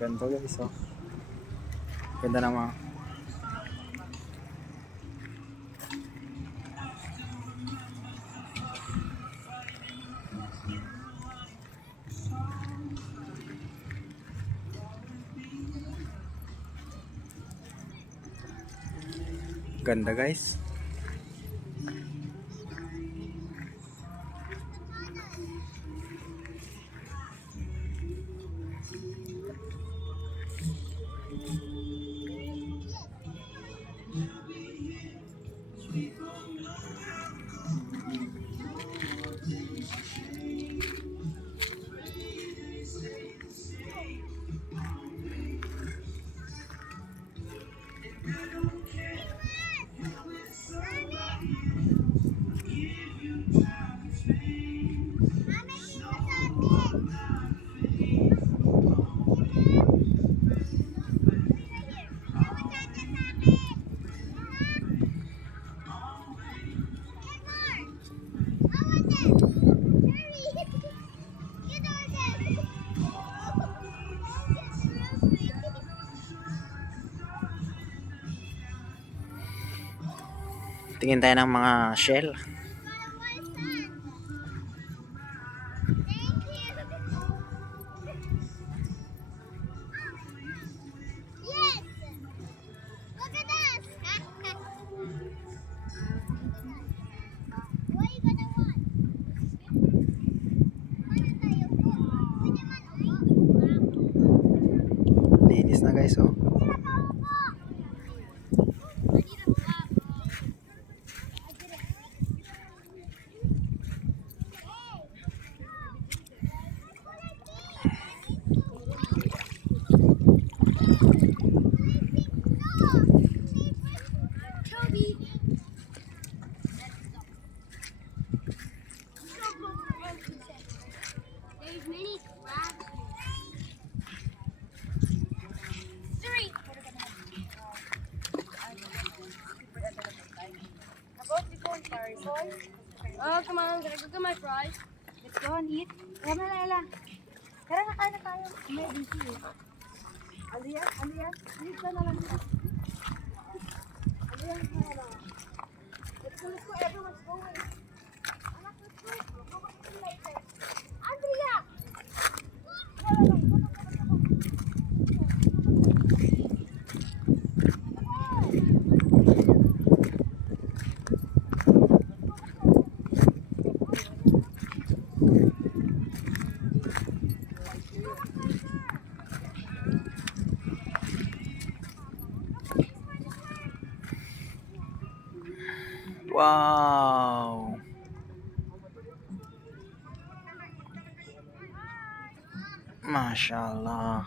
Ganda guys, oh. Ganda ng mga ganda guys. Tingin tayo ng mga shell. Linis na guys, oh. Oh, come on, gonna go get my fries. Let's go and eat. Tara na, Layla. Tara na, kain na tayo. May busy eh. Aliya. Eat ka na lang. Aliya, na lang. Let's go, everyone's going. Anak, let's go. Go back to the light there. Andrea! Wow. Mashallah.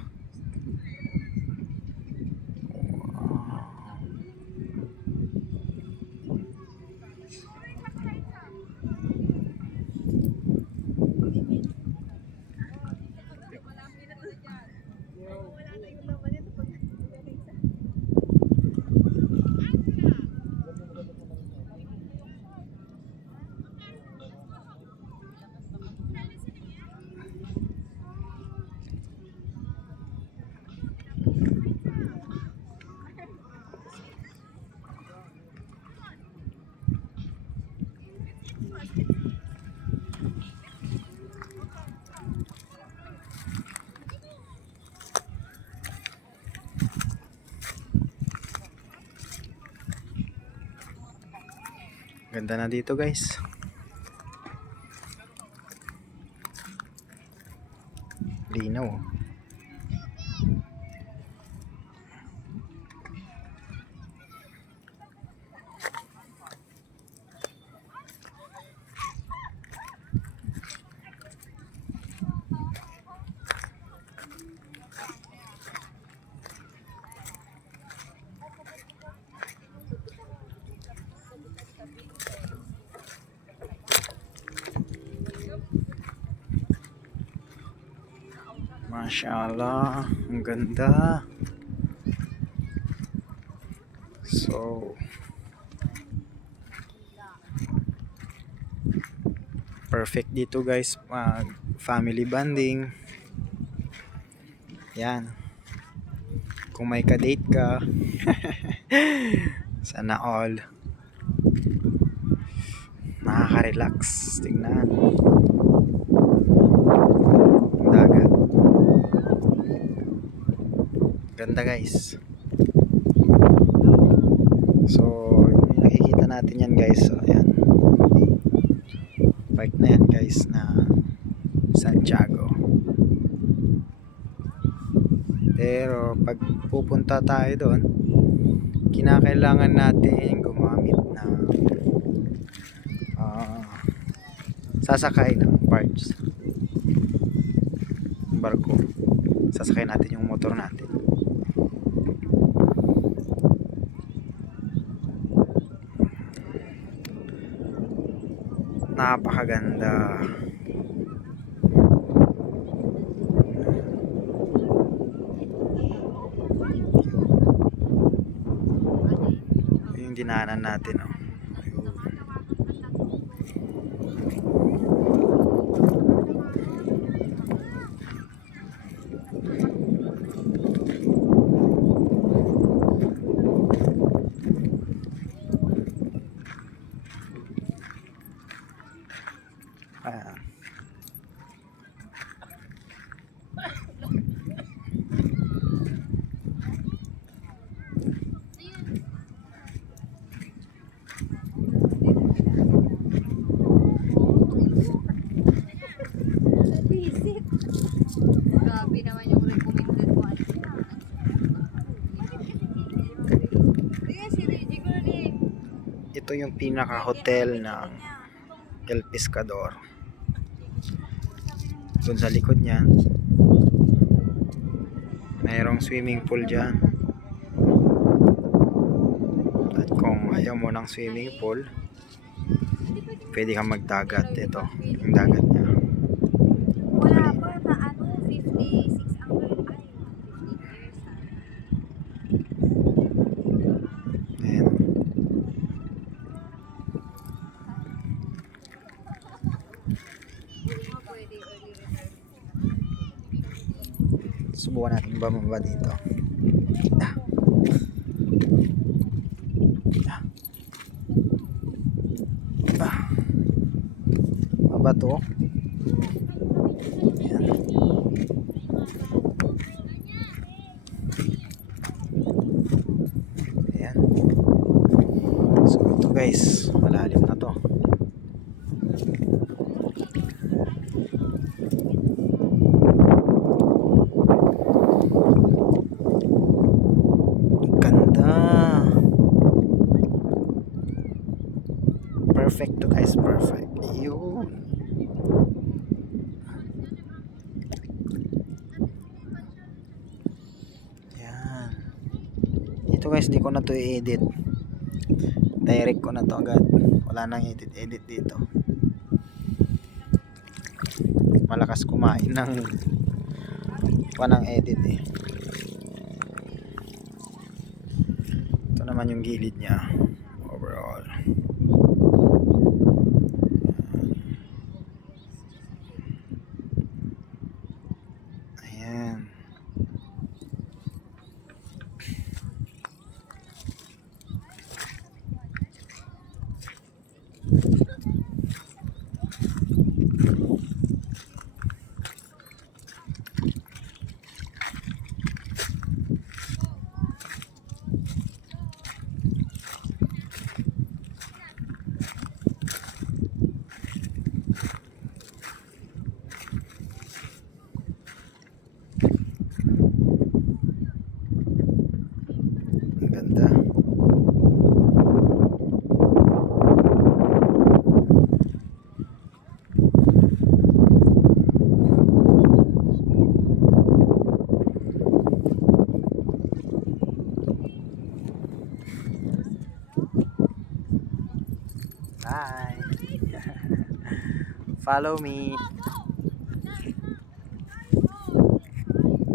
Ganda na dito guys. Linaw. Mashallah, ang ganda. So perfect dito guys, family bonding. Yan. Kung may ka-date ka. Sana all. Nakaka-relax. Tingnan. Ang dagat. Ganda guys. So, yung nakikita natin yan guys. So, ayan. Park na yan guys na Santiago. Pero pag pupunta tayo doon, kinakailangan natin gumamit ng sasakay ng parts ng barko. Sasakay natin yung motor natin. Napakaganda. Yung dinaanan natin, oh. Ayun. Ayan. Visit. Grabe naman yung recommended one. Kaya si Reggie ko rin. Ito yung pinaka-hotel ng El Pescador. Doon sa likod niyan, mayroong swimming pool dyan. At kung ayaw mo ng swimming pool, pwede kang magdagat. Ito, yung dagat niya. Wala pa na ano, 56 ang ay, 50 years. Ayan. Pwede early retirement. Subukan natin bumaba dito. Ah. Ah. Baba to. Ayan. Ayan. So ito guys, malalim na to. Ganda. Perfect to guys, perfect. Yun. Yan. Ito guys, di ko na to i-edit. Direct ko na to agad. Wala nang edit dito. Malakas kumain ng panang edit eh. Ito naman yung gilid niya overall. Ayan. Ang ganda. Bye. Follow me.